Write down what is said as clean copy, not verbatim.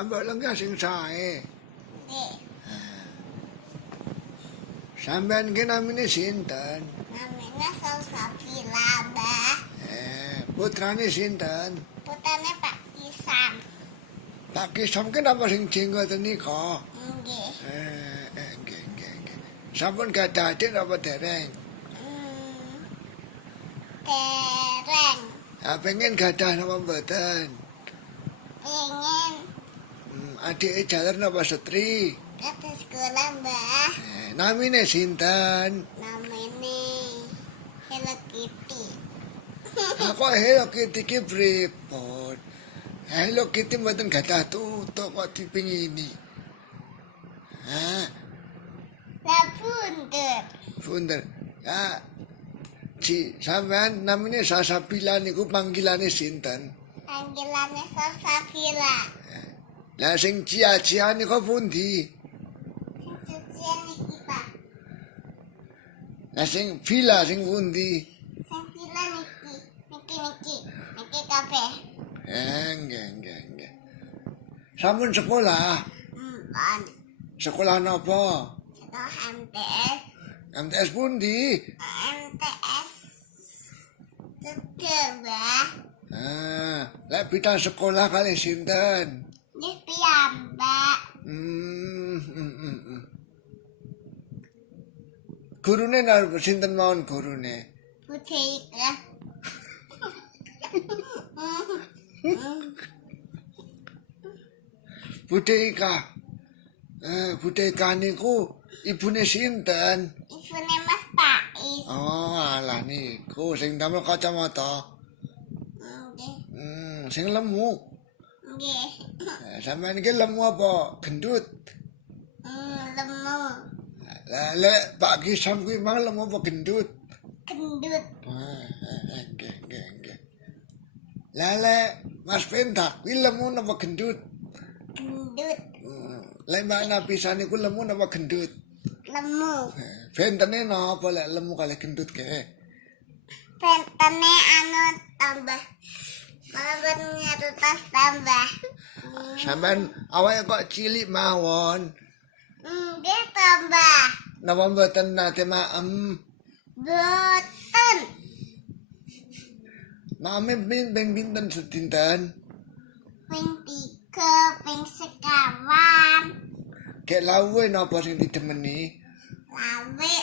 Sampai lenggah sing sae. Nggih. Sampean ki namine sinten? Namanya Salsabila, Mbah. Putrane sinten? Putrane Pak Kisam. Pak Kisam ki napa sing jenggot nika? Nggih. Nggih. Sampun gadah adik napa dereng? Dereng. Pengen gadah napa mboten? Pengen Adik jaler napa setri? ke sekolah, Mbah. Namine sinten? Namanya Hello Kitty. Aku Hello Kitty ki pripun? Hello Kitty mboten gadah tutuk kok dipingini. Lah buntut. Punten. Sampean namine Salsabila niku panggilane sinten? Panggilannya Salsabila. Lah sing cia-cia niku pundi? Cucian iki, Pak. Lah sing vila sing pundi? Sambila niki. Niki kabeh. Nggih. Sampun sekolah? Empon. Sekolah napa? Sekolah MTS. MTS pundi? MTS. Cedek, Mbah. Lek bidang sekolah kali sinten? Nggih piyambak. Gurune sinten mawon gurune? Budaya. Budeka. Budeka niku ibune sinten? Ibune Mas Pais. Oh, alah niku sing damel kacamata. Nggih. Sing lemu. Nggih. Sampeyan iki lemu apa gendut? Lemu. Lah lek Pak Kisam kuwi mang lemu apa gendut? Gendut. Nggih. Lah lek Mas Penta kuwi lemu napa gendut? Gendut. Lek Mbak Nafisa niku lemu napa gendut? Lemu. Bentene napa lek lemu kali gendut ke? Pentene tambah. Malamnya tutas tambah. Sampeyan awake kok cilik mawon. Nggih tambah. Napa mboten nate maem? Boten. Maeme ping pinten sedinten? Ping 3, ping sekawan. Kek lawuhe napa sing didemeni? Lawe